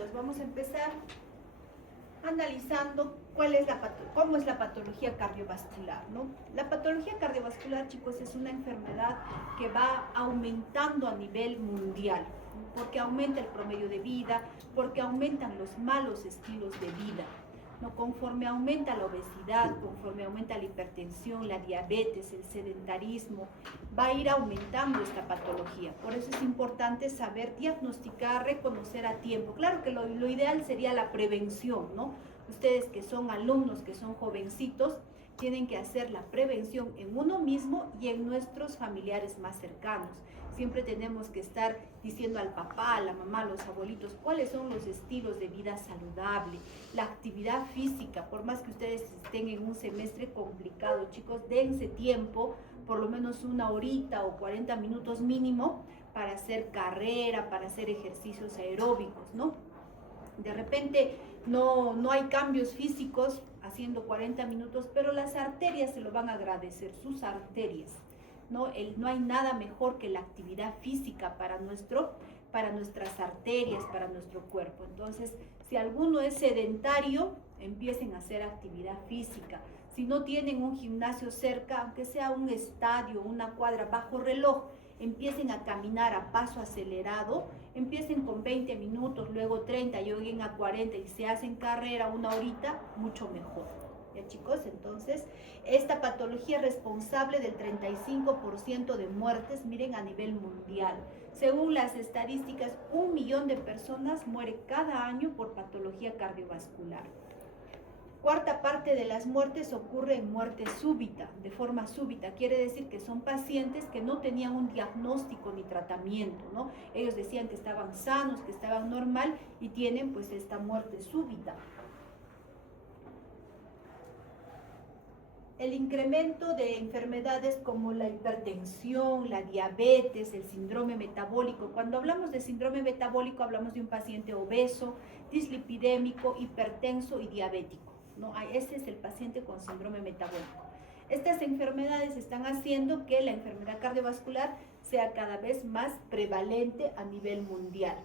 chicos, vamos a empezar analizando cómo es la patología cardiovascular, ¿no? La patología cardiovascular, chicos, es una enfermedad que va aumentando a nivel mundial, porque aumenta el promedio de vida, porque aumentan los malos estilos de vida, ¿no? Conforme aumenta la obesidad, conforme aumenta la hipertensión, la diabetes, el sedentarismo, va a ir aumentando esta patología. Por eso es importante saber diagnosticar, reconocer a tiempo. Claro que lo ideal sería la prevención, ¿no? Ustedes que son alumnos, que son jovencitos, tienen que hacer la prevención en uno mismo y en nuestros familiares más cercanos. Siempre tenemos que estar diciendo al papá, a la mamá, a los abuelitos, cuáles son los estilos de vida saludable, la actividad física. Por más que ustedes estén en un semestre complicado, chicos, dense tiempo, por lo menos una horita o 40 minutos mínimo, para hacer carrera, para hacer ejercicios aeróbicos, ¿no? De repente no hay cambios físicos haciendo 40 minutos, pero las arterias se lo van a agradecer, sus arterias. No hay nada mejor que la actividad física para nuestras arterias, para nuestro cuerpo. Entonces, si alguno es sedentario, empiecen a hacer actividad física. Si no tienen un gimnasio cerca, aunque sea un estadio, una cuadra bajo reloj, empiecen a caminar a paso acelerado, empiecen con 20 minutos, luego 30, lleguen a 40 y se hacen carrera una horita, mucho mejor. ¿Ya, chicos? Entonces, esta patología es responsable del 35% de muertes, miren, a nivel mundial. Según las estadísticas, 1 millón de personas muere cada año por patología cardiovascular. Cuarta parte de las muertes ocurre en muerte súbita, de forma súbita. Quiere decir que son pacientes que no tenían un diagnóstico ni tratamiento, ¿no? Ellos decían que estaban sanos, que estaban normal y tienen pues esta muerte súbita. El incremento de enfermedades como la hipertensión, la diabetes, el síndrome metabólico. Cuando hablamos de síndrome metabólico hablamos de un paciente obeso, dislipidémico, hipertenso y diabético, ¿no? Ese es el paciente con síndrome metabólico. Estas enfermedades están haciendo que la enfermedad cardiovascular sea cada vez más prevalente a nivel mundial.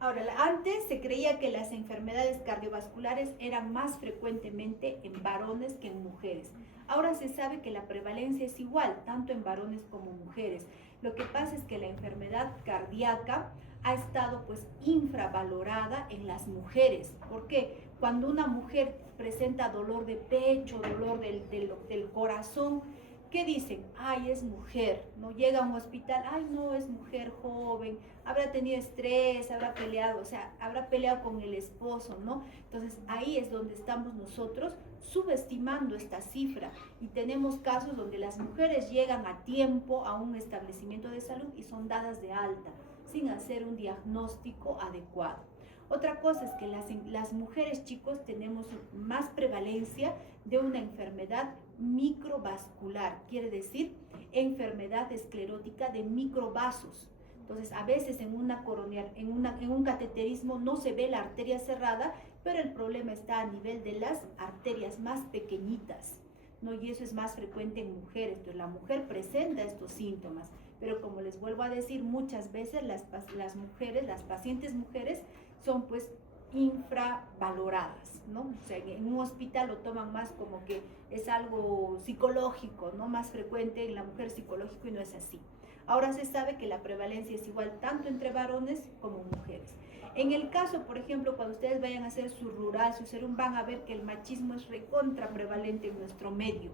Ahora, antes se creía que las enfermedades cardiovasculares eran más frecuentemente en varones que en mujeres. Ahora se sabe que la prevalencia es igual, tanto en varones como mujeres. Lo que pasa es que la enfermedad cardíaca ha estado pues infravalorada en las mujeres. ¿Por qué? Cuando una mujer presenta dolor de pecho, dolor del corazón, ¿qué dicen? Ay, es mujer, no llega a un hospital, ay, no, es mujer joven, habrá tenido estrés, habrá peleado, o sea, habrá peleado con el esposo, ¿no? Entonces, ahí es donde estamos nosotros subestimando esta cifra y tenemos casos donde las mujeres llegan a tiempo a un establecimiento de salud y son dadas de alta sin hacer un diagnóstico adecuado. Otra cosa es que las mujeres, chicos, tenemos más prevalencia de una enfermedad microvascular, quiere decir enfermedad esclerótica de microvasos. Entonces, a veces en un cateterismo no se ve la arteria cerrada, pero el problema está a nivel de las arterias más pequeñitas, ¿no? Y eso es más frecuente en mujeres. Entonces, la mujer presenta estos síntomas, pero como les vuelvo a decir, muchas veces las pacientes mujeres son pues infravaloradas, ¿no? O sea, en un hospital lo toman más como que es algo psicológico, ¿no? Más frecuente en la mujer psicológico y no es así. Ahora se sabe que la prevalencia es igual tanto entre varones como mujeres. En el caso, por ejemplo, cuando ustedes vayan a hacer su rural, su serum, van a ver que el machismo es recontra prevalente en nuestro medio,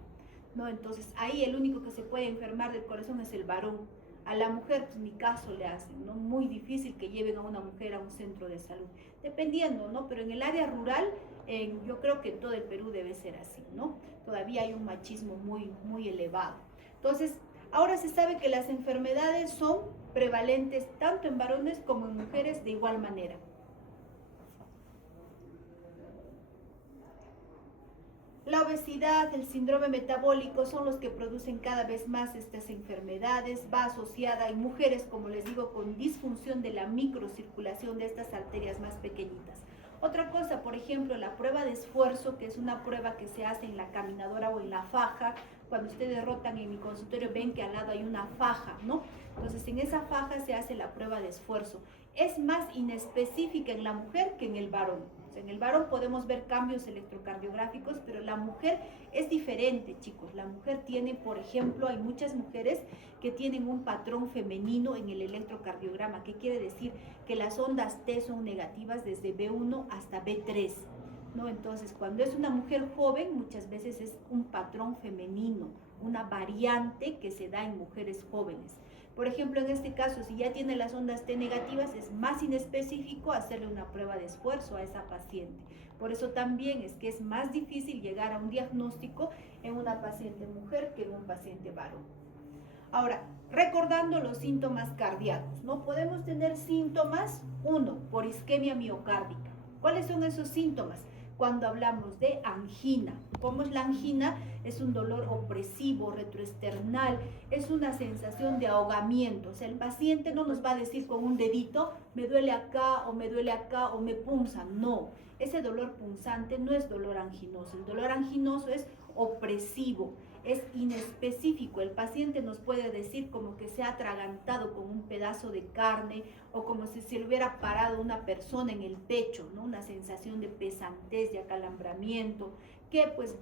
¿no? Entonces ahí el único que se puede enfermar del corazón es el varón. A la mujer, pues ni caso le hacen, ¿no? Muy difícil que lleven a una mujer a un centro de salud, dependiendo, ¿no? Pero en el área rural, yo creo que en todo el Perú debe ser así, ¿no? Todavía hay un machismo muy, muy elevado. Entonces, ahora se sabe que las enfermedades son prevalentes tanto en varones como en mujeres de igual manera. La obesidad, el síndrome metabólico son los que producen cada vez más estas enfermedades. Va asociada en mujeres, como les digo, con disfunción de la microcirculación de estas arterias más pequeñitas. Otra cosa, por ejemplo, la prueba de esfuerzo, que es una prueba que se hace en la caminadora o en la faja. Cuando ustedes rotan en mi consultorio ven que al lado hay una faja, ¿no? Entonces en esa faja se hace la prueba de esfuerzo. Es más inespecífica en la mujer que en el varón. O sea, en el varón podemos ver cambios electrocardiográficos, pero la mujer es diferente, chicos. La mujer tiene, por ejemplo, hay muchas mujeres que tienen un patrón femenino en el electrocardiograma. ¿Qué quiere decir? Que las ondas T son negativas desde B1 hasta B3, ¿no? Entonces, cuando es una mujer joven, muchas veces es un patrón femenino, una variante que se da en mujeres jóvenes. Por ejemplo, en este caso, si ya tiene las ondas T negativas, es más inespecífico hacerle una prueba de esfuerzo a esa paciente. Por eso también es que es más difícil llegar a un diagnóstico en una paciente mujer que en un paciente varón. Ahora, recordando los síntomas cardíacos, ¿no? Podemos tener síntomas, uno, por isquemia miocárdica. ¿Cuáles son esos síntomas? Cuando hablamos de angina. ¿Cómo es la angina? Es un dolor opresivo, retroesternal, es una sensación de ahogamiento. O sea, el paciente no nos va a decir con un dedito, me duele acá o me punza. No, ese dolor punzante no es dolor anginoso. El dolor anginoso es opresivo, es inespecífico. El paciente nos puede decir como que se ha atragantado con un pedazo de carne o como si se le hubiera parado una persona en el pecho, ¿no? Una sensación de pesantez, de acalambramiento, que pues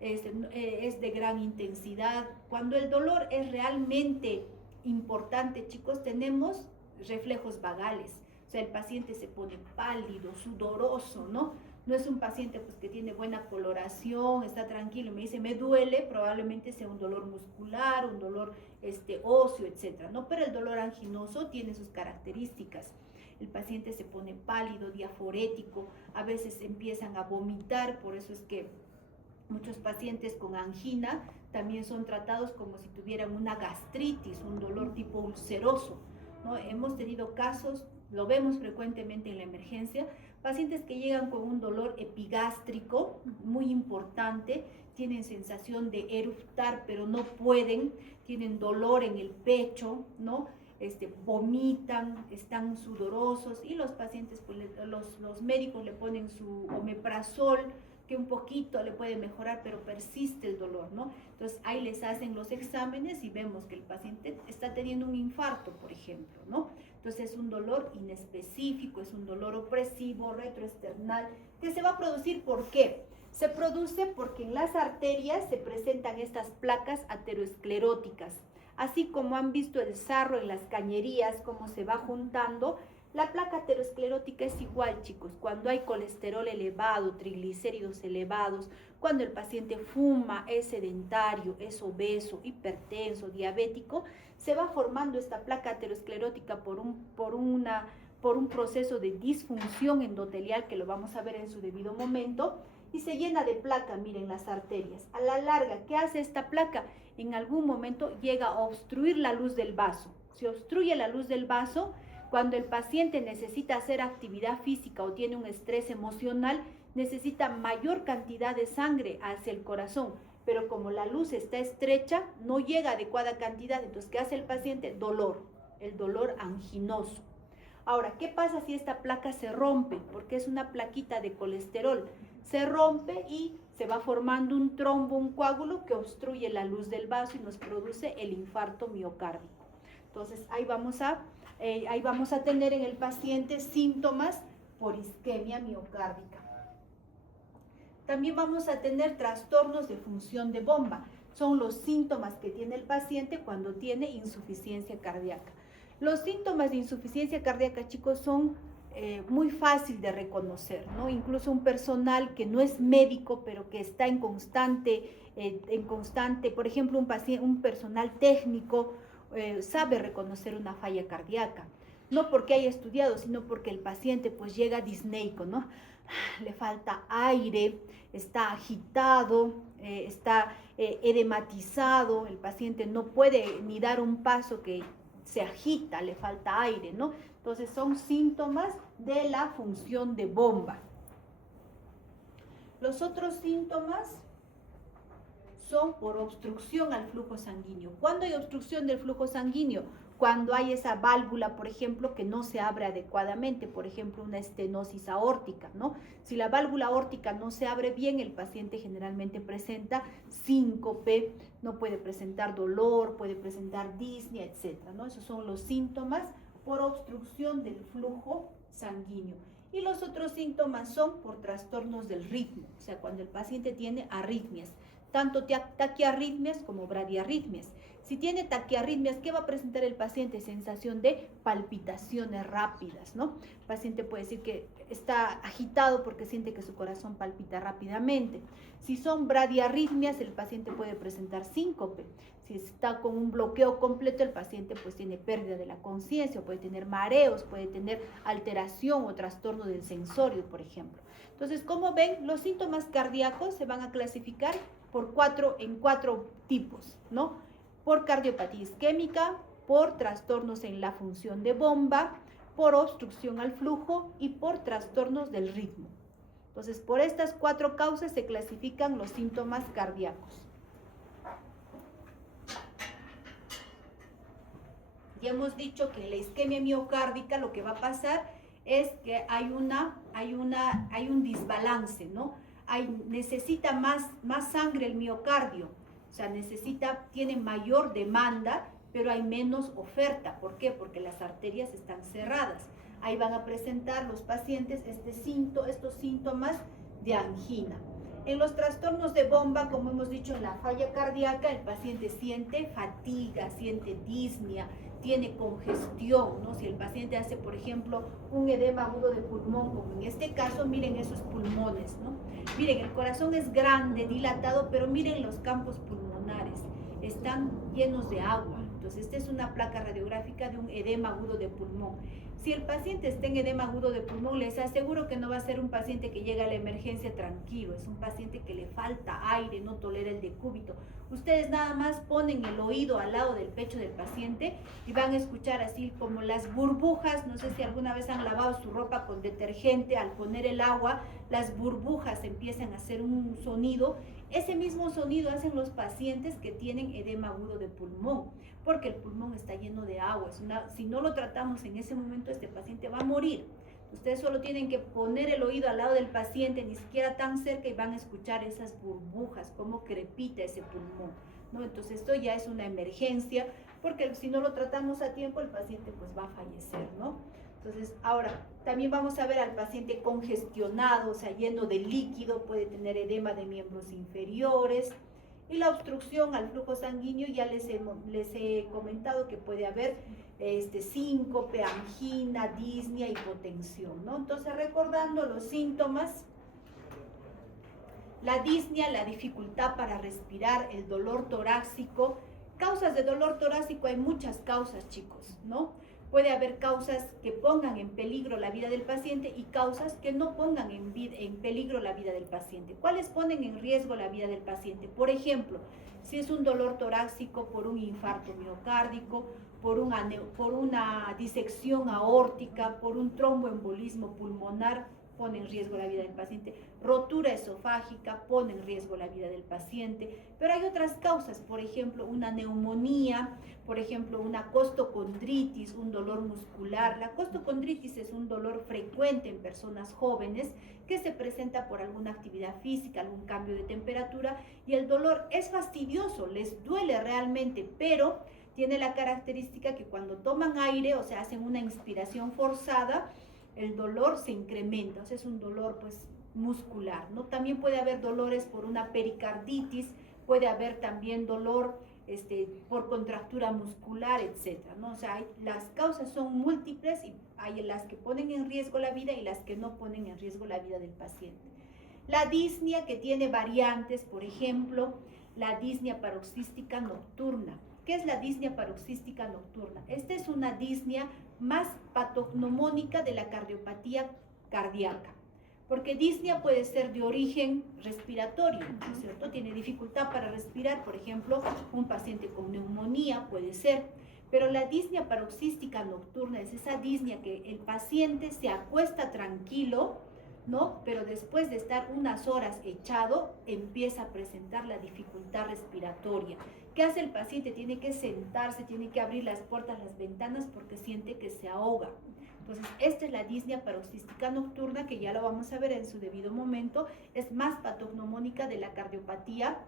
es de gran intensidad. Cuando el dolor es realmente importante, chicos, tenemos reflejos vagales. O sea, el paciente se pone pálido, sudoroso, ¿no? No es un paciente pues, que tiene buena coloración, está tranquilo, me dice, me duele, probablemente sea un dolor muscular, un dolor óseo, etc., ¿no? Pero el dolor anginoso tiene sus características. El paciente se pone pálido, diaforético, a veces empiezan a vomitar, por eso es que muchos pacientes con angina también son tratados como si tuvieran una gastritis, un dolor tipo ulceroso, ¿no? Hemos tenido casos, lo vemos frecuentemente en la emergencia, pacientes que llegan con un dolor epigástrico muy importante, tienen sensación de eructar pero no pueden, tienen dolor en el pecho, ¿no? Vomitan, están sudorosos y los pacientes, pues, los médicos le ponen su omeprazol, que un poquito le puede mejorar, pero persiste el dolor, ¿no? Entonces ahí les hacen los exámenes y vemos que el paciente está teniendo un infarto, por ejemplo, ¿no? Entonces es un dolor inespecífico, es un dolor opresivo, retroesternal, que se va a producir, ¿por qué? Se produce porque en las arterias se presentan estas placas ateroscleróticas, así como han visto el sarro en las cañerías, cómo se va juntando. La placa aterosclerótica es igual, chicos, cuando hay colesterol elevado, triglicéridos elevados, cuando el paciente fuma, es sedentario, es obeso, hipertenso, diabético, se va formando esta placa aterosclerótica por un proceso de disfunción endotelial que lo vamos a ver en su debido momento y se llena de placa, miren, las arterias. A la larga, ¿qué hace esta placa? En algún momento llega a obstruir la luz del vaso. Se obstruye la luz del vaso. Cuando el paciente necesita hacer actividad física o tiene un estrés emocional, necesita mayor cantidad de sangre hacia el corazón, pero como la luz está estrecha, no llega a adecuada cantidad. Entonces, ¿qué hace el paciente? Dolor, el dolor anginoso. Ahora, ¿qué pasa si esta placa se rompe? Porque es una plaquita de colesterol. Se rompe y se va formando un trombo, un coágulo que obstruye la luz del vaso y nos produce el infarto miocárdico. Entonces, ahí vamos a tener en el paciente síntomas por isquemia miocárdica. También vamos a tener trastornos de función de bomba. Son los síntomas que tiene el paciente cuando tiene insuficiencia cardíaca. Los síntomas de insuficiencia cardíaca, chicos, son muy fácil de reconocer, ¿no? Incluso un personal que no es médico, pero que está en constante, por ejemplo, un personal técnico, sabe reconocer una falla cardíaca, no porque haya estudiado, sino porque el paciente pues llega disneico, ¿no? Le falta aire, está agitado, está edematizado, el paciente no puede ni dar un paso, que se agita, le falta aire, ¿no? Entonces son síntomas de la función de bomba. Los otros síntomas son por obstrucción al flujo sanguíneo. ¿Cuándo hay obstrucción del flujo sanguíneo? Cuando hay esa válvula, por ejemplo, que no se abre adecuadamente, por ejemplo, una estenosis aórtica, ¿no? Si la válvula aórtica no se abre bien, el paciente generalmente presenta síncope, no puede presentar dolor, puede presentar disnea, etcétera, ¿no? Esos son los síntomas por obstrucción del flujo sanguíneo. Y los otros síntomas son por trastornos del ritmo, o sea, cuando el paciente tiene arritmias, tanto taquiarritmias como bradiarritmias. Si tiene taquiarritmias, ¿qué va a presentar el paciente? Sensación de palpitaciones rápidas, ¿no? El paciente puede decir que está agitado porque siente que su corazón palpita rápidamente. Si son bradiarritmias, el paciente puede presentar síncope. Si está con un bloqueo completo, el paciente pues tiene pérdida de la conciencia, puede tener mareos, puede tener alteración o trastorno del sensorio, por ejemplo. Entonces, como ven, los síntomas cardíacos se van a clasificar en cuatro tipos, ¿no? Por cardiopatía isquémica, por trastornos en la función de bomba, por obstrucción al flujo y por trastornos del ritmo. Entonces, por estas cuatro causas se clasifican los síntomas cardíacos. Ya hemos dicho que en la isquemia miocárdica lo que va a pasar es que hay un desbalance, ¿no? Necesita más sangre el miocardio, o sea, tiene mayor demanda, pero hay menos oferta. ¿Por qué? Porque las arterias están cerradas. Ahí van a presentar los pacientes estos síntomas de angina. En los trastornos de bomba, como hemos dicho, en la falla cardíaca, el paciente siente fatiga, siente disnea, tiene congestión, ¿no? Si el paciente hace, por ejemplo, un edema agudo de pulmón, como en este caso, miren esos pulmones, ¿no? Miren, el corazón es grande, dilatado, pero miren los campos pulmonares, están llenos de agua. Entonces, esta es una placa radiográfica de un edema agudo de pulmón. Si el paciente está en edema agudo de pulmón, les aseguro que no va a ser un paciente que llega a la emergencia tranquilo, es un paciente que le falta aire, no tolera el decúbito. Ustedes nada más ponen el oído al lado del pecho del paciente y van a escuchar así como las burbujas. No sé si alguna vez han lavado su ropa con detergente, al poner el agua, las burbujas empiezan a hacer un sonido. Ese mismo sonido hacen los pacientes que tienen edema agudo de pulmón, porque el pulmón está lleno de agua. Si no lo tratamos en ese momento, este paciente va a morir. Ustedes solo tienen que poner el oído al lado del paciente, ni siquiera tan cerca, y van a escuchar esas burbujas, cómo crepita ese pulmón, ¿no? Entonces esto ya es una emergencia, porque si no lo tratamos a tiempo, el paciente pues va a fallecer, ¿no? Entonces, ahora, también vamos a ver al paciente congestionado, o sea, lleno de líquido, puede tener edema de miembros inferiores. Y la obstrucción al flujo sanguíneo, ya les he comentado que puede haber síncope, angina, disnea, hipotensión, ¿no? Entonces, recordando los síntomas, la disnea, la dificultad para respirar, el dolor torácico. Causas de dolor torácico, hay muchas causas, chicos, ¿no? Puede haber causas que pongan en peligro la vida del paciente y causas que no pongan en peligro la vida del paciente. ¿Cuáles ponen en riesgo la vida del paciente? Por ejemplo, si es un dolor torácico por un infarto miocárdico, por una disección aórtica, por un tromboembolismo pulmonar, pone en riesgo la vida del paciente. Rotura esofágica pone en riesgo la vida del paciente. Pero hay otras causas, por ejemplo, una neumonía, por ejemplo, una costocondritis, un dolor muscular. La costocondritis es un dolor frecuente en personas jóvenes que se presenta por alguna actividad física, algún cambio de temperatura, y el dolor es fastidioso, les duele realmente, pero tiene la característica que cuando toman aire, o sea, hacen una inspiración forzada, el dolor se incrementa, o sea, es un dolor pues muscular, ¿no? También puede haber dolores por una pericarditis, puede haber también dolor por contractura muscular, etcétera, ¿no? O sea, las causas son múltiples y hay las que ponen en riesgo la vida y las que no ponen en riesgo la vida del paciente. La disnea, que tiene variantes, por ejemplo, la disnea paroxística nocturna. ¿Qué es la disnea paroxística nocturna? Esta es una disnea más patognomónica de la cardiopatía cardíaca, porque disnea puede ser de origen respiratorio, ¿no es cierto? Tiene dificultad para respirar, por ejemplo, un paciente con neumonía puede ser, pero la disnea paroxística nocturna es esa disnea que el paciente se acuesta tranquilo, ¿no? Pero después de estar unas horas echado, empieza a presentar la dificultad respiratoria. ¿Qué hace el paciente? Tiene que sentarse, tiene que abrir las puertas, las ventanas, porque siente que se ahoga. Entonces, esta es la disnea paroxística nocturna, que ya lo vamos a ver en su debido momento. Es más patognomónica de la cardiopatía,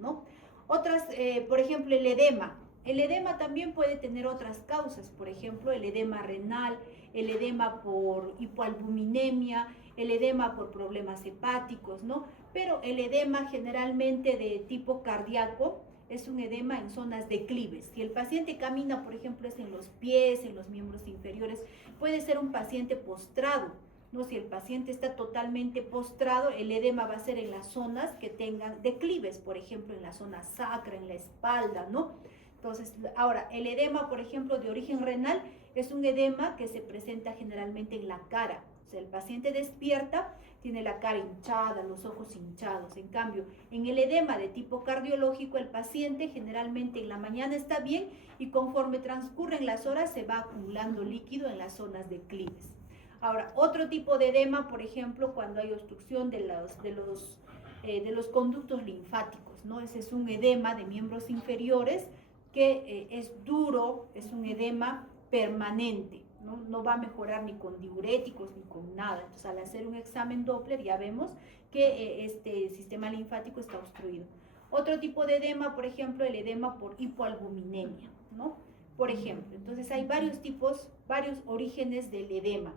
¿no? Otras, por ejemplo, el edema. El edema también puede tener otras causas, por ejemplo, el edema renal, el edema por hipoalbuminemia, el edema por problemas hepáticos, ¿no? Pero el edema generalmente de tipo cardíaco es un edema en zonas declives. Si el paciente camina, por ejemplo, es en los pies, en los miembros inferiores, puede ser un paciente postrado, ¿no? Si el paciente está totalmente postrado, el edema va a ser en las zonas que tengan declives, por ejemplo, en la zona sacra, en la espalda, ¿no? Entonces, ahora, el edema, por ejemplo, de origen renal, es un edema que se presenta generalmente en la cara. O sea, el paciente despierta, tiene la cara hinchada, los ojos hinchados. En cambio, en el edema de tipo cardiológico, el paciente generalmente en la mañana está bien y conforme transcurren las horas se va acumulando líquido en las zonas declives. Ahora, otro tipo de edema, por ejemplo, cuando hay obstrucción de los conductos linfáticos, ¿no? Ese es un edema de miembros inferiores que es duro, es un edema permanente, ¿no? No va a mejorar ni con diuréticos ni con nada. Entonces, al hacer un examen Doppler ya vemos que este sistema linfático está obstruido. Otro tipo de edema, por ejemplo, el edema por hipoalbuminemia, ¿no? Por ejemplo, entonces hay varios tipos, varios orígenes del edema.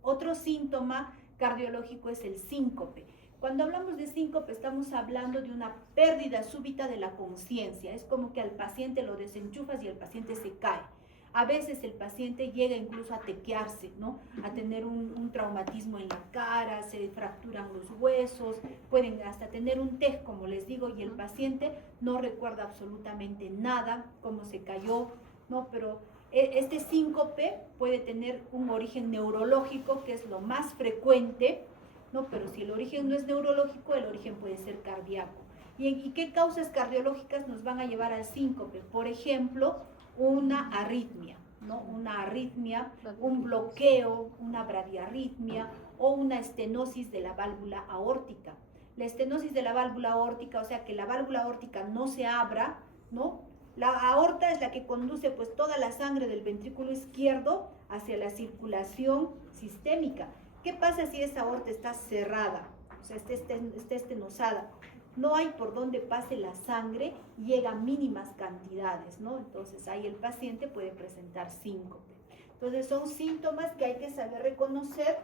Otro síntoma cardiológico es el síncope. Cuando hablamos de síncope estamos hablando de una pérdida súbita de la conciencia. Es como que al paciente lo desenchufas y el paciente se cae. A veces el paciente llega incluso a tequearse, ¿no? A tener un traumatismo en la cara, se fracturan los huesos, pueden hasta tener un TEG, como les digo, y el paciente no recuerda absolutamente nada, cómo se cayó, ¿no? Pero este síncope puede tener un origen neurológico, que es lo más frecuente, ¿no? Pero si el origen no es neurológico, el origen puede ser cardíaco. ¿Y qué causas cardiológicas nos van a llevar al síncope? Por ejemplo, una arritmia, ¿no? Una arritmia, un bloqueo, una bradiarritmia o una estenosis de la válvula aórtica. La estenosis de la válvula aórtica, o sea que la válvula aórtica no se abra, ¿no? La aorta es la que conduce pues toda la sangre del ventrículo izquierdo hacia la circulación sistémica. ¿Qué pasa si esa aorta está cerrada? O sea, está estenosada. No hay por donde pase la sangre, llega a mínimas cantidades, ¿no? Entonces ahí el paciente puede presentar síncope. Entonces son síntomas que hay que saber reconocer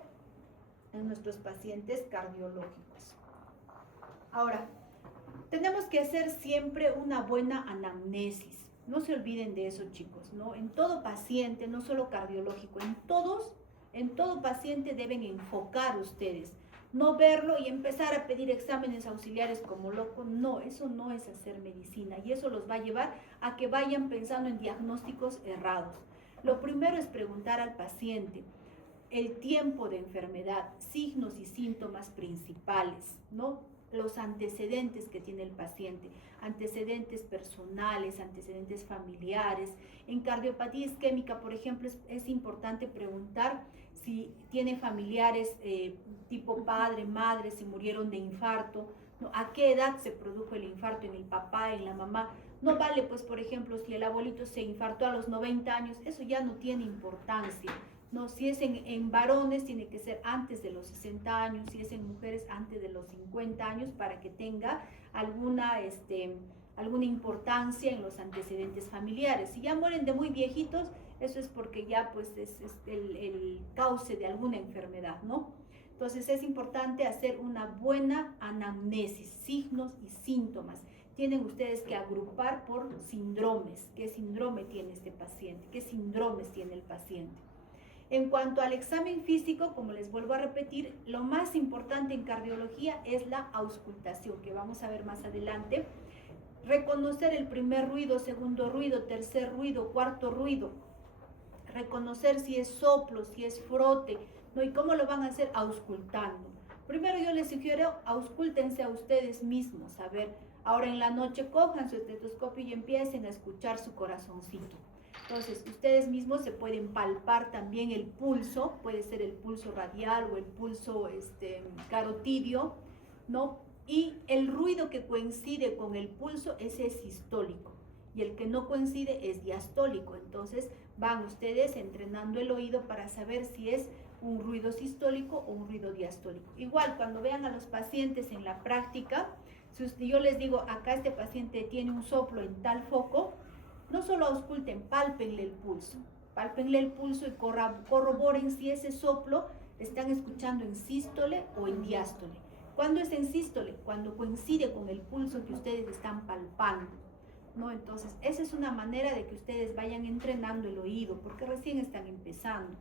en nuestros pacientes cardiológicos. Ahora, tenemos que hacer siempre una buena anamnesis. No se olviden de eso, chicos, ¿no? En todo paciente, no solo cardiológico, en todo paciente deben enfocar ustedes. No verlo y empezar a pedir exámenes auxiliares como loco. No, eso no es hacer medicina y eso los va a llevar a que vayan pensando en diagnósticos errados. Lo primero es preguntar al paciente el tiempo de enfermedad, signos y síntomas principales, ¿no? Los antecedentes que tiene el paciente, antecedentes personales, antecedentes familiares. En cardiopatía isquémica, por ejemplo, es importante preguntar si tiene familiares tipo padre, madre, si murieron de infarto, ¿no? A qué edad se produjo el infarto en el papá, en la mamá. No vale, pues, por ejemplo, si el abuelito se infartó a los 90 años, eso ya no tiene importancia. No, si es en varones tiene que ser antes de los 60 años, si es en mujeres antes de los 50 años para que tenga alguna importancia en los antecedentes familiares. Si ya mueren de muy viejitos, eso es porque ya pues es el cauce de alguna enfermedad, ¿no? Entonces es importante hacer una buena anamnesis, signos y síntomas. Tienen ustedes que agrupar por síndromes. ¿Qué síndrome tiene este paciente? ¿Qué síndromes tiene el paciente? En cuanto al examen físico, como les vuelvo a repetir, lo más importante en cardiología es la auscultación, que vamos a ver más adelante. Reconocer el primer ruido, segundo ruido, tercer ruido, cuarto ruido. Reconocer si es soplo, si es frote, ¿no? ¿Y cómo lo van a hacer? Auscultando. Primero yo les sugiero, auscúltense a ustedes mismos. A ver, ahora en la noche cojan su estetoscopio y empiecen a escuchar su corazoncito. Entonces, ustedes mismos se pueden palpar también el pulso, puede ser el pulso radial o el pulso carotidio, ¿no? Y el ruido que coincide con el pulso, ese es sistólico, y el que no coincide es diastólico. Entonces, van ustedes entrenando el oído para saber si es un ruido sistólico o un ruido diastólico. Igual, cuando vean a los pacientes en la práctica, si yo les digo, acá este paciente tiene un soplo en tal foco, no solo ausculten, pálpenle el pulso y corroboren si ese soplo están escuchando en sístole o en diástole. ¿Cuándo es en sístole? Cuando coincide con el pulso que ustedes están palpando, ¿no? Entonces, esa es una manera de que ustedes vayan entrenando el oído, porque recién están empezando.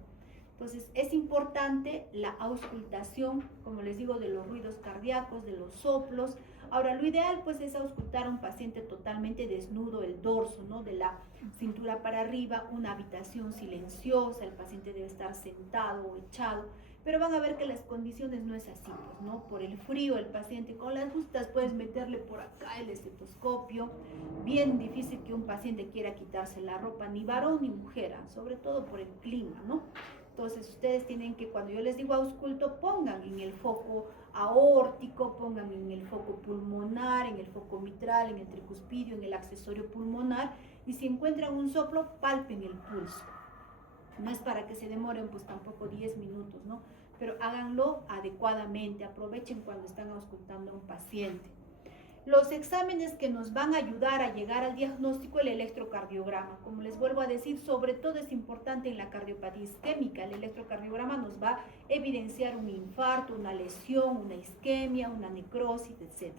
Entonces, es importante la auscultación, como les digo, de los ruidos cardíacos, de los soplos. Ahora, lo ideal pues es auscultar a un paciente totalmente desnudo, el dorso, ¿no? De la cintura para arriba, una habitación silenciosa, el paciente debe estar sentado o echado, pero van a ver que las condiciones no es así, pues, ¿no? Por el frío, el paciente con las justas, puedes meterle por acá el estetoscopio, bien difícil que un paciente quiera quitarse la ropa, ni varón ni mujer, sobre todo por el clima, ¿no? Entonces ustedes tienen que, cuando yo les digo ausculto, pongan en el foco aórtico, pongan en el foco pulmonar, en el foco mitral, en el tricuspidio, en el accesorio pulmonar, y si encuentran un soplo, palpen el pulso. No es para que se demoren pues tampoco 10 minutos, ¿no? Pero háganlo adecuadamente, aprovechen cuando están auscultando a un paciente. Los exámenes que nos van a ayudar a llegar al diagnóstico, el electrocardiograma. Como les vuelvo a decir, sobre todo es importante en la cardiopatía isquémica. El electrocardiograma nos va a evidenciar un infarto, una lesión, una isquemia, una necrosis, etc.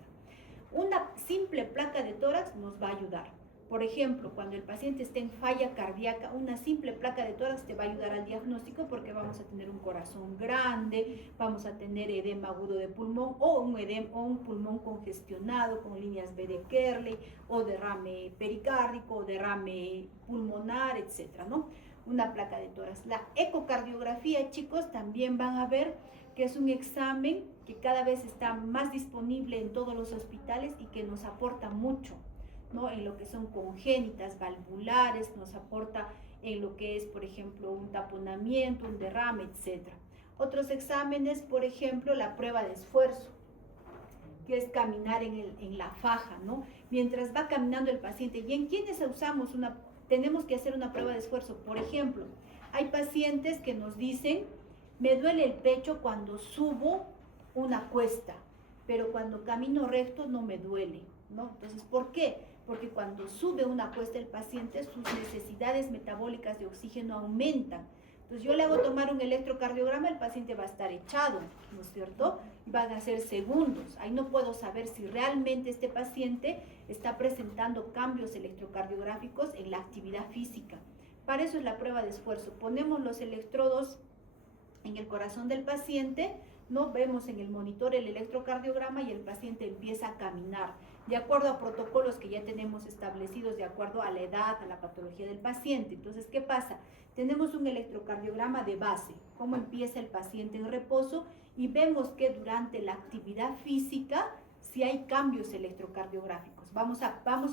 Una simple placa de tórax nos va a ayudar. Por ejemplo, cuando el paciente esté en falla cardíaca, una simple placa de tórax te va a ayudar al diagnóstico porque vamos a tener un corazón grande, vamos a tener edema agudo de pulmón o un pulmón congestionado con líneas B de Kerley o derrame pericárdico o derrame pulmonar, etcétera, ¿no? Una placa de tórax. La ecocardiografía, chicos, también van a ver que es un examen que cada vez está más disponible en todos los hospitales y que nos aporta mucho, ¿no? En lo que son congénitas, valvulares, nos aporta en lo que es, por ejemplo, un taponamiento, un derrame, etc. Otros exámenes, por ejemplo, la prueba de esfuerzo, que es caminar en la faja, ¿no? Mientras va caminando el paciente. ¿Y en quiénes tenemos que hacer una prueba de esfuerzo? Por ejemplo, hay pacientes que nos dicen, me duele el pecho cuando subo una cuesta, pero cuando camino recto no me duele, ¿no? Entonces, ¿por qué? Porque cuando sube una cuesta el paciente, sus necesidades metabólicas de oxígeno aumentan. Entonces yo le hago tomar un electrocardiograma, el paciente va a estar echado, ¿no es cierto? Van a ser segundos. Ahí no puedo saber si realmente este paciente está presentando cambios electrocardiográficos en la actividad física. Para eso es la prueba de esfuerzo. Ponemos los electrodos en el corazón del paciente, ¿no? Vemos en el monitor el electrocardiograma y el paciente empieza a caminar, de acuerdo a protocolos que ya tenemos establecidos, de acuerdo a la edad, a la patología del paciente. Entonces, ¿qué pasa? Tenemos un electrocardiograma de base, cómo empieza el paciente en reposo, y vemos que durante la actividad física, si hay cambios electrocardiográficos. Vamos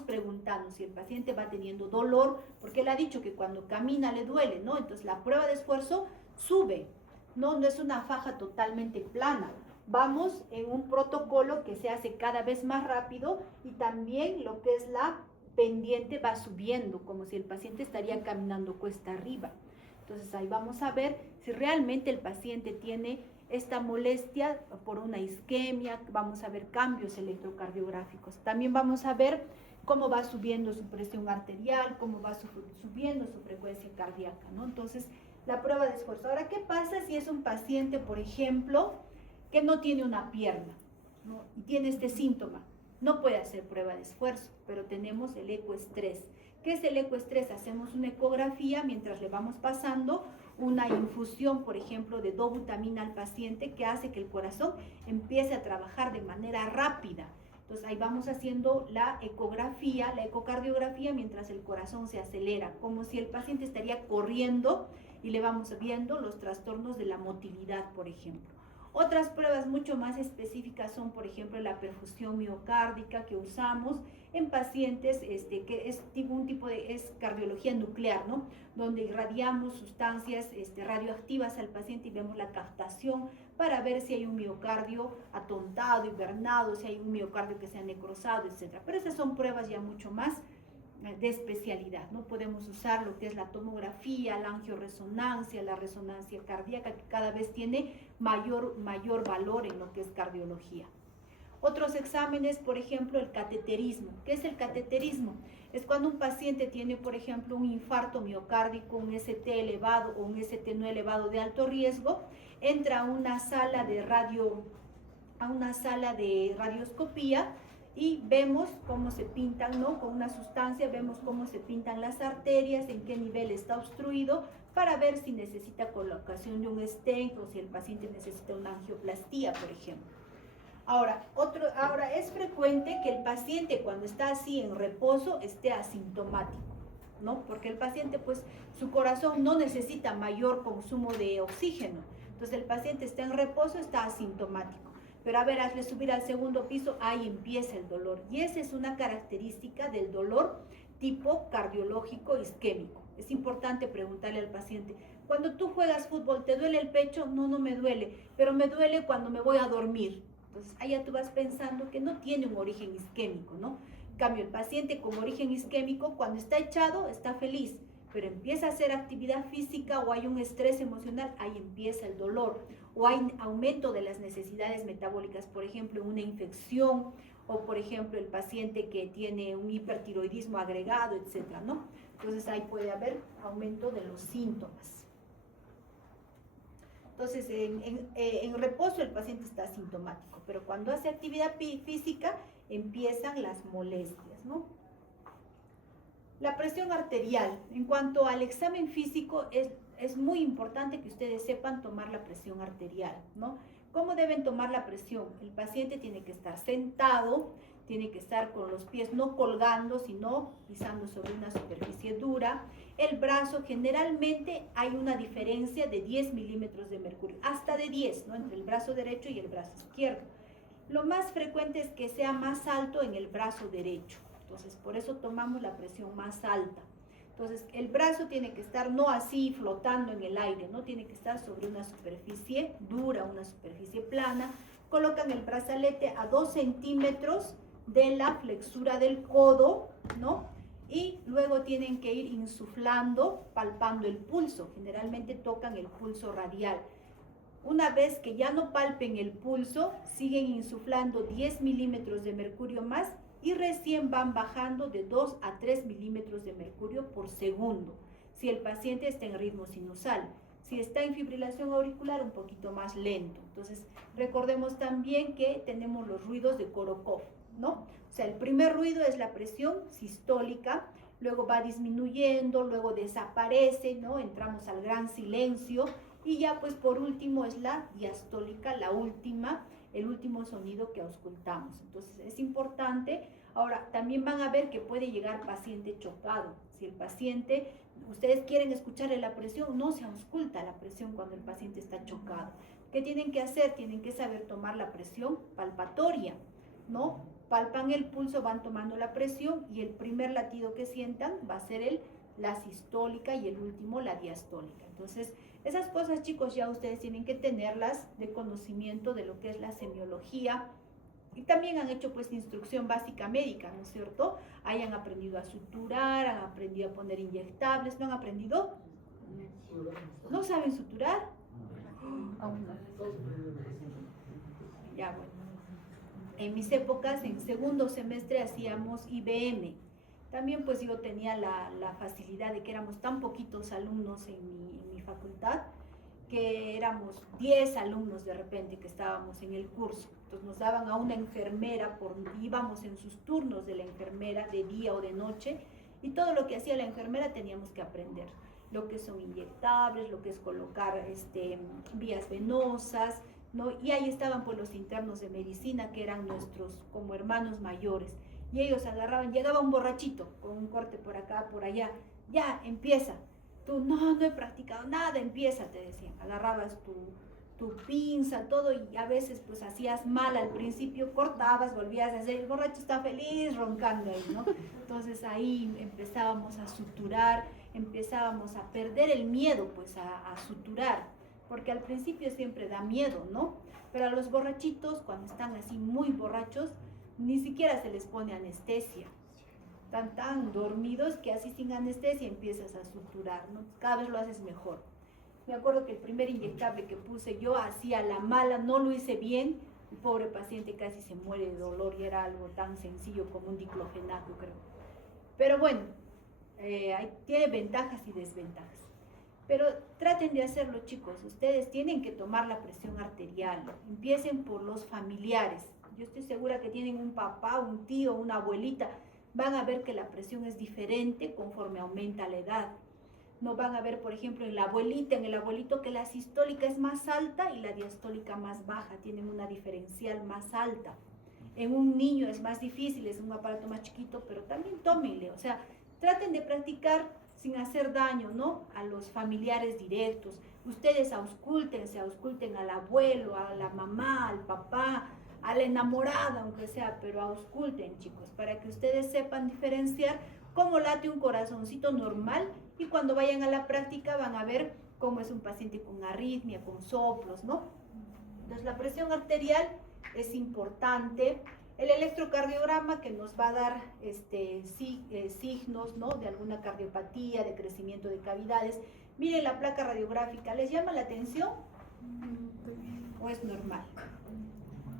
preguntando si el paciente va teniendo dolor, porque él ha dicho que cuando camina le duele, ¿no? Entonces, la prueba de esfuerzo sube. No es una faja totalmente plana. Vamos en un protocolo que se hace cada vez más rápido y también lo que es la pendiente va subiendo, como si el paciente estaría caminando cuesta arriba. Entonces ahí vamos a ver si realmente el paciente tiene esta molestia por una isquemia, vamos a ver cambios electrocardiográficos. También vamos a ver cómo va subiendo su presión arterial, cómo va subiendo su frecuencia cardíaca, ¿no? Entonces, la prueba de esfuerzo. Ahora, ¿qué pasa si es un paciente, por ejemplo, que no tiene una pierna, ¿no? Y tiene este síntoma? No puede hacer prueba de esfuerzo, pero tenemos el ecoestrés. ¿Qué es el ecoestrés? Hacemos una ecografía mientras le vamos pasando una infusión, por ejemplo, de dobutamina al paciente, que hace que el corazón empiece a trabajar de manera rápida. Entonces ahí vamos haciendo la ecografía, la ecocardiografía, mientras el corazón se acelera, como si el paciente estaría corriendo, y le vamos viendo los trastornos de la motilidad, por ejemplo. Otras pruebas mucho más específicas son, por ejemplo, la perfusión miocárdica que usamos en pacientes que es un tipo de es cardiología nuclear, ¿no? Donde irradiamos sustancias radioactivas al paciente y vemos la captación para ver si hay un miocardio atontado, hibernado, si hay un miocardio que se ha necrosado, etc. Pero esas son pruebas ya mucho más de especialidad, ¿no? Podemos usar lo que es la tomografía, la angioresonancia, la resonancia cardíaca, que cada vez tiene mayor valor en lo que es cardiología. Otros exámenes, por ejemplo, el cateterismo. ¿Qué es el cateterismo? Es cuando un paciente tiene, por ejemplo, un infarto miocárdico, un ST elevado o un ST no elevado de alto riesgo, entra a una sala de radioscopía y vemos cómo se pintan, ¿no? Con una sustancia vemos cómo se pintan las arterias, en qué nivel está obstruido, para ver si necesita colocación de un stent o si el paciente necesita una angioplastía, por ejemplo. Ahora es frecuente que el paciente cuando está así en reposo esté asintomático, ¿no? Porque el paciente, pues, su corazón no necesita mayor consumo de oxígeno. Entonces el paciente está en reposo, está asintomático. Pero a ver, hazle subir al segundo piso, ahí empieza el dolor. Y esa es una característica del dolor tipo cardiológico isquémico. Es importante preguntarle al paciente, cuando tú juegas fútbol, ¿te duele el pecho? No, no me duele, pero me duele cuando me voy a dormir. Entonces, allá tú vas pensando que no tiene un origen isquémico, ¿no? En cambio, el paciente con origen isquémico, cuando está echado, está feliz, pero empieza a hacer actividad física o hay un estrés emocional, ahí empieza el dolor. O hay aumento de las necesidades metabólicas, por ejemplo, una infección, o por ejemplo, el paciente que tiene un hipertiroidismo agregado, etcétera, ¿no? Entonces, ahí puede haber aumento de los síntomas. Entonces, en reposo el paciente está asintomático, pero cuando hace actividad física empiezan las molestias, ¿no? La presión arterial. En cuanto al examen físico, es muy importante que ustedes sepan tomar la presión arterial, ¿no? ¿Cómo deben tomar la presión? El paciente tiene que estar sentado, tiene que estar con los pies no colgando, sino pisando sobre una superficie dura. El brazo, generalmente hay una diferencia de 10 milímetros de mercurio, hasta de 10, ¿no? Entre el brazo derecho y el brazo izquierdo. Lo más frecuente es que sea más alto en el brazo derecho. Entonces, por eso tomamos la presión más alta. Entonces, el brazo tiene que estar no así flotando en el aire, no tiene que estar sobre una superficie dura, una superficie plana. Colocan el brazalete a 2 centímetros de la flexura del codo, ¿no? Y luego tienen que ir insuflando, palpando el pulso. Generalmente tocan el pulso radial. Una vez que ya no palpen el pulso, siguen insuflando 10 milímetros de mercurio más y recién van bajando de 2 a 3 milímetros de mercurio por segundo, si el paciente está en ritmo sinusal. Si está en fibrilación auricular, un poquito más lento. Entonces, recordemos también que tenemos los ruidos de Korokov, ¿no? O sea, el primer ruido es la presión sistólica, luego va disminuyendo, luego desaparece, ¿no? Entramos al gran silencio y ya pues por último es la diastólica, el último sonido que auscultamos. Entonces es importante. Ahora, también van a ver que puede llegar paciente chocado. Si el paciente, ustedes quieren escucharle la presión, no se ausculta la presión cuando el paciente está chocado. ¿Qué tienen que hacer? Tienen que saber tomar la presión palpatoria, ¿no? Palpan el pulso, van tomando la presión y el primer latido que sientan va a ser la sistólica y el último la diastólica. Entonces, esas cosas, chicos, ya ustedes tienen que tenerlas de conocimiento de lo que es la semiología. Y también han hecho pues instrucción básica médica, ¿no es cierto? Hayan aprendido a suturar, han aprendido a poner inyectables, ¿no han aprendido? ¿No saben suturar? Aún no. Ya, bueno. En mis épocas, en segundo semestre, hacíamos IBM. También pues yo tenía la facilidad de que éramos tan poquitos alumnos en mi facultad, que éramos 10 alumnos de repente que estábamos en el curso. Entonces nos daban a una enfermera, íbamos en sus turnos de la enfermera de día o de noche, y todo lo que hacía la enfermera teníamos que aprender. Lo que son inyectables, lo que es colocar vías venosas, ¿no? Y ahí estaban pues los internos de medicina, que eran nuestros como hermanos mayores. Y ellos agarraban, llegaba un borrachito con un corte por acá, por allá, ya, empieza. Tú, no he practicado nada, empieza, te decían. Agarrabas tu pinza, todo, y a veces pues hacías mal al principio, cortabas, volvías a hacer, el borracho está feliz roncando ahí, ¿no? Entonces ahí empezábamos a suturar, empezábamos a perder el miedo pues a suturar, porque al principio siempre da miedo, ¿no? Pero a los borrachitos, cuando están así muy borrachos, ni siquiera se les pone anestesia. Están tan dormidos que así sin anestesia empiezas a suturar, ¿no? Cada vez lo haces mejor. Me acuerdo que el primer inyectable que puse yo hacía la mala, no lo hice bien, el pobre paciente casi se muere de dolor y era algo tan sencillo como un diclofenaco, creo. Pero bueno, tiene ventajas y desventajas. Pero traten de hacerlo, chicos. Ustedes tienen que tomar la presión arterial. Empiecen por los familiares. Yo estoy segura que tienen un papá, un tío, una abuelita. Van a ver que la presión es diferente conforme aumenta la edad. No van a ver, por ejemplo, en la abuelita, en el abuelito, que la sistólica es más alta y la diastólica más baja. Tienen una diferencial más alta. En un niño es más difícil, es un aparato más chiquito, pero también tómenle. O sea, traten de practicar sin hacer daño, ¿no? A los familiares directos. Ustedes ausculten al abuelo, a la mamá, al papá, a la enamorada, aunque sea, pero ausculten, chicos, para que ustedes sepan diferenciar cómo late un corazoncito normal, y cuando vayan a la práctica van a ver cómo es un paciente con arritmia, con soplos, ¿no? Entonces la presión arterial es importante. El electrocardiograma, que nos va a dar signos, ¿no?, de alguna cardiopatía, de crecimiento de cavidades. Miren la placa radiográfica, ¿les llama la atención? ¿O es normal?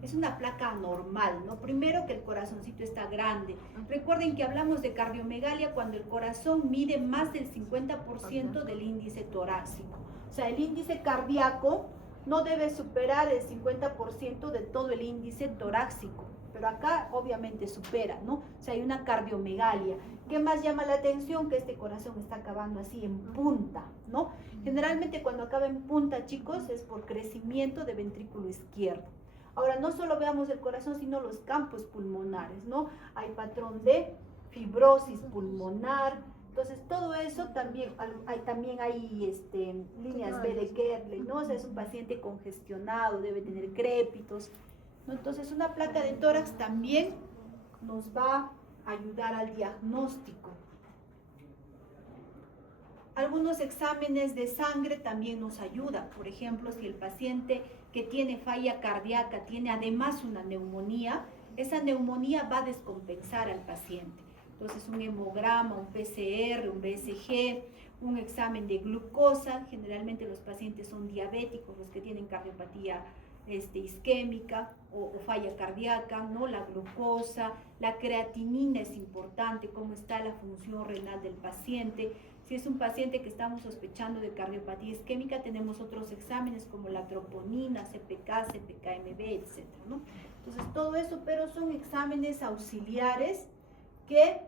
Es una placa anormal, ¿no? Primero, que el corazoncito está grande. Recuerden que hablamos de cardiomegalia cuando el corazón mide más del 50% del índice torácico. O sea, el índice cardíaco no debe superar el 50% de todo el índice torácico. Pero acá obviamente supera, ¿no? O sea, hay una cardiomegalia. ¿Qué más llama la atención? Que este corazón está acabando así en punta, ¿no? Generalmente cuando acaba en punta, chicos, es por crecimiento de ventrículo izquierdo. Ahora, no solo veamos el corazón, sino los campos pulmonares, ¿no? Hay patrón de fibrosis pulmonar. Entonces, todo eso también hay líneas B de Kerley, ¿no? O sea, es un paciente congestionado, debe tener crépitos, ¿no? Entonces, una placa de tórax también nos va a ayudar al diagnóstico. Algunos exámenes de sangre también nos ayudan. Por ejemplo, si el paciente que tiene falla cardíaca tiene además una neumonía, esa neumonía va a descompensar al paciente. Entonces, un hemograma, un PCR, un BSG, un examen de glucosa. Generalmente los pacientes son diabéticos, los que tienen cardiopatía isquémica o falla cardíaca, ¿no? La glucosa, la creatinina es importante, cómo está la función renal del paciente. Si es un paciente que estamos sospechando de cardiopatía isquémica, tenemos otros exámenes como la troponina, CPK, CPK-MB, etc., ¿no? Entonces, todo eso, pero son exámenes auxiliares que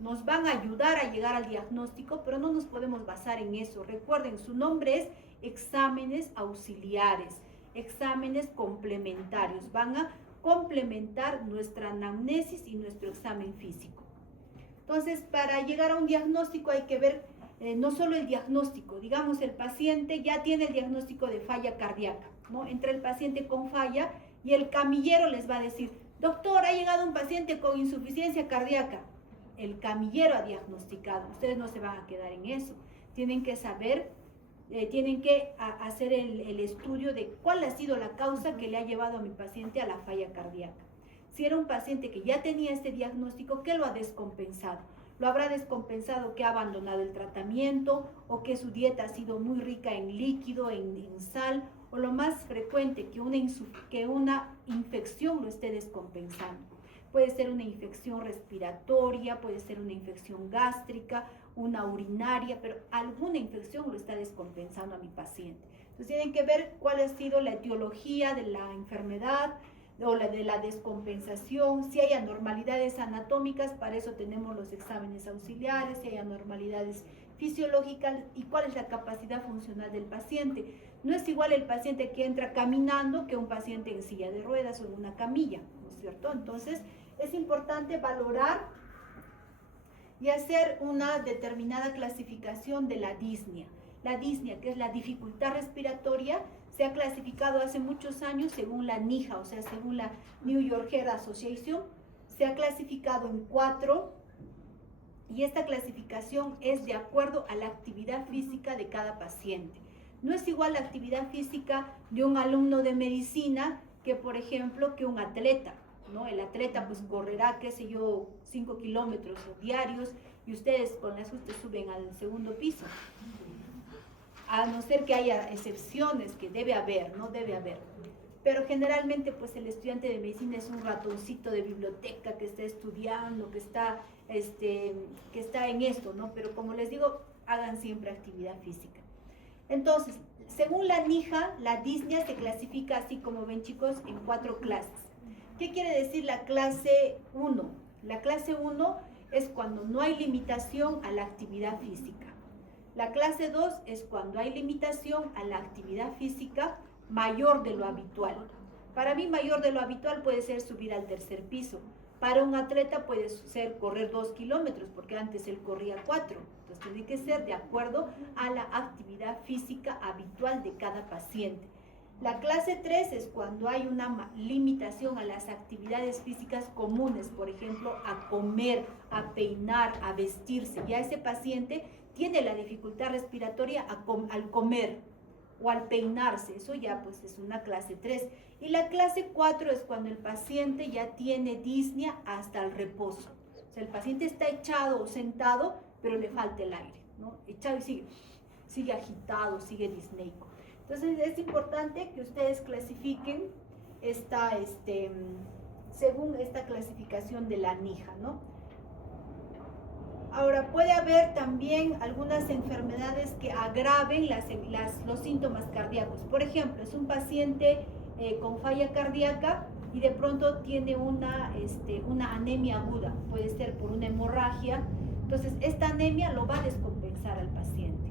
nos van a ayudar a llegar al diagnóstico, pero no nos podemos basar en eso. Recuerden, su nombre es exámenes auxiliares, exámenes complementarios. Van a complementar nuestra anamnesis y nuestro examen físico. Entonces, para llegar a un diagnóstico hay que ver no solo el diagnóstico. Digamos, el paciente ya tiene el diagnóstico de falla cardíaca, ¿no? Entra el paciente con falla y el camillero les va a decir: doctor, ha llegado un paciente con insuficiencia cardíaca. El camillero ha diagnosticado. Ustedes no se van a quedar en eso. Tienen que saber, tienen que hacer el estudio de cuál ha sido la causa que le ha llevado a mi paciente a la falla cardíaca. Si era un paciente que ya tenía este diagnóstico, ¿qué lo ha descompensado? Lo habrá descompensado que ha abandonado el tratamiento, o que su dieta ha sido muy rica en líquido, en sal, o lo más frecuente, que una infección lo esté descompensando. Puede ser una infección respiratoria, puede ser una infección gástrica, una urinaria, pero alguna infección lo está descompensando a mi paciente. Entonces tienen que ver cuál ha sido la etiología de la enfermedad o de la descompensación. Si hay anormalidades anatómicas, para eso tenemos los exámenes auxiliares. Si hay anormalidades fisiológicas, y cuál es la capacidad funcional del paciente. No es igual el paciente que entra caminando que un paciente en silla de ruedas o en una camilla, ¿no es cierto? Entonces es importante valorar y hacer una determinada clasificación de la disnea. La disnea, que es la dificultad respiratoria, se ha clasificado hace muchos años según la NIHA, o sea, según la New York Heart Association, se ha clasificado en 4, y esta clasificación es de acuerdo a la actividad física de cada paciente. No es igual la actividad física de un alumno de medicina que, por ejemplo, que un atleta, ¿no? El atleta pues correrá, qué sé yo, 5 kilómetros diarios, y ustedes con las ustedes suben al segundo piso. A no ser que haya excepciones, que debe haber, ¿no? Debe haber. Pero generalmente pues el estudiante de medicina es un ratoncito de biblioteca que está estudiando, que está en esto, ¿no? Pero como les digo, hagan siempre actividad física. Entonces, según la NIHA, la disnea se clasifica así, como ven chicos, en 4 clases. ¿Qué quiere decir la clase 1? La clase 1 es cuando no hay limitación a la actividad física. La clase 2 es cuando hay limitación a la actividad física mayor de lo habitual. Para mí, mayor de lo habitual puede ser subir al 3er piso. Para un atleta puede ser correr 2 kilómetros, porque antes él corría 4. Entonces tiene que ser de acuerdo a la actividad física habitual de cada paciente. La clase 3 es cuando hay una limitación a las actividades físicas comunes, por ejemplo, a comer, a peinar, a vestirse. Ya ese paciente tiene la dificultad respiratoria al comer o al peinarse. Eso ya pues es una clase 3. Y la clase 4 es cuando el paciente ya tiene disnea hasta el reposo. O sea, el paciente está echado o sentado, pero le falta el aire, ¿no? Echado y sigue agitado, sigue disneico. Entonces es importante que ustedes clasifiquen según esta clasificación de la NIHA, ¿no? Ahora, puede haber también algunas enfermedades que agraven los síntomas cardíacos. Por ejemplo, es un paciente con falla cardíaca y de pronto tiene una anemia aguda. Puede ser por una hemorragia. Entonces, esta anemia lo va a descompensar al paciente.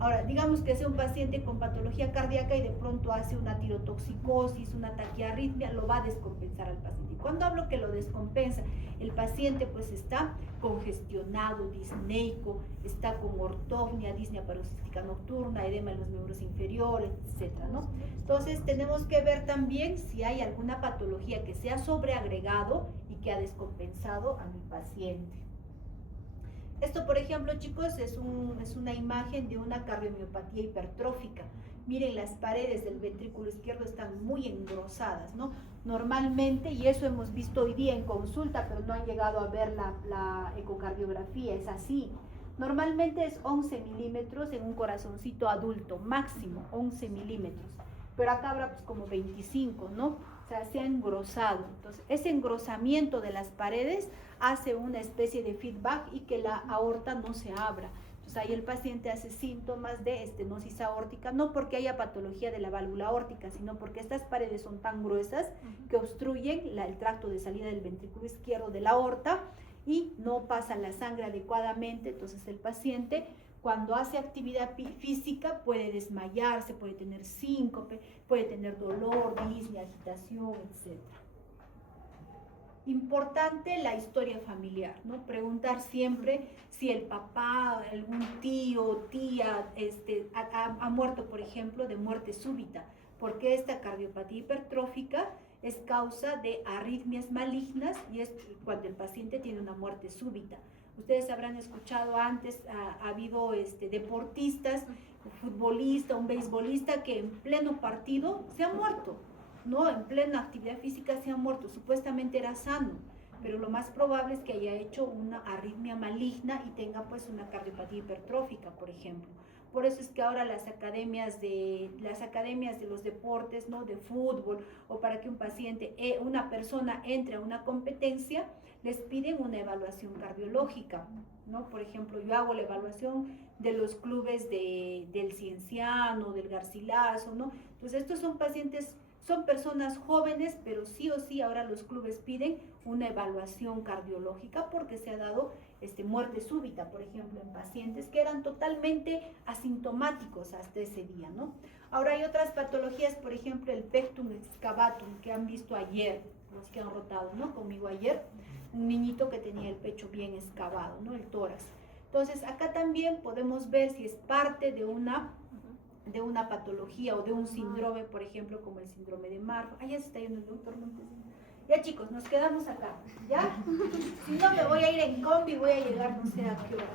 Ahora, digamos que sea un paciente con patología cardíaca y de pronto hace una tirotoxicosis, una taquiarritmia, lo va a descompensar al paciente. Y cuando hablo que lo descompensa, el paciente pues está congestionado, disneico, está con ortognia, disnea paroxística nocturna, edema en los miembros inferiores, etcétera, ¿no? Entonces tenemos que ver también si hay alguna patología que se ha sobreagregado y que ha descompensado a mi paciente. Esto, por ejemplo, chicos, es una imagen de una cardiomiopatía hipertrófica. Miren, las paredes del ventrículo izquierdo están muy engrosadas, ¿no? Normalmente, y eso hemos visto hoy día en consulta, pero no han llegado a ver la ecocardiografía, es así. Normalmente es 11 milímetros en un corazoncito adulto, máximo 11 milímetros. Pero acá habrá pues como 25, ¿no? O sea, se ha engrosado. Entonces, ese engrosamiento de las paredes hace una especie de feedback y que la aorta no se abra. Entonces ahí el paciente hace síntomas de estenosis aórtica, no porque haya patología de la válvula aórtica, sino porque estas paredes son tan gruesas que obstruyen el tracto de salida del ventrículo izquierdo de la aorta y no pasa la sangre adecuadamente. Entonces el paciente, cuando hace actividad física, puede desmayarse, puede tener síncope, puede tener dolor, disnea, agitación, etc. Importante la historia familiar, ¿no? Preguntar siempre si el papá, algún tío o tía ha muerto, por ejemplo, de muerte súbita, porque esta cardiopatía hipertrófica es causa de arritmias malignas y es cuando el paciente tiene una muerte súbita. Ustedes habrán escuchado antes, ha habido deportistas, un futbolista, un beisbolista que en pleno partido se ha muerto, ¿no? En plena actividad física se ha muerto, supuestamente era sano, pero lo más probable es que haya hecho una arritmia maligna y tenga pues una cardiopatía hipertrófica, por ejemplo. Por eso es que ahora las academias de los deportes, ¿no? De fútbol, o para que una persona entre a una competencia, les piden una evaluación cardiológica, ¿no? Por ejemplo, yo hago la evaluación de los clubes del Cienciano, del Garcilaso, ¿no? Entonces estos son personas jóvenes, pero sí o sí ahora los clubes piden una evaluación cardiológica porque se ha dado muerte súbita, por ejemplo, en pacientes que eran totalmente asintomáticos hasta ese día, ¿no? Ahora hay otras patologías, por ejemplo, el pectum excavatum, que han visto ayer, los que han rotado, ¿no? Conmigo ayer, un niñito que tenía el pecho bien excavado, ¿no? El tórax. Entonces, acá también podemos ver si es parte de una patología o de un síndrome, por ejemplo, como el síndrome de Marfan. Ah, ya se está yendo el doctor Montesino. Ya, chicos, nos quedamos acá, ¿ya? Si no, me voy a ir en combi, voy a llegar no sé a qué hora.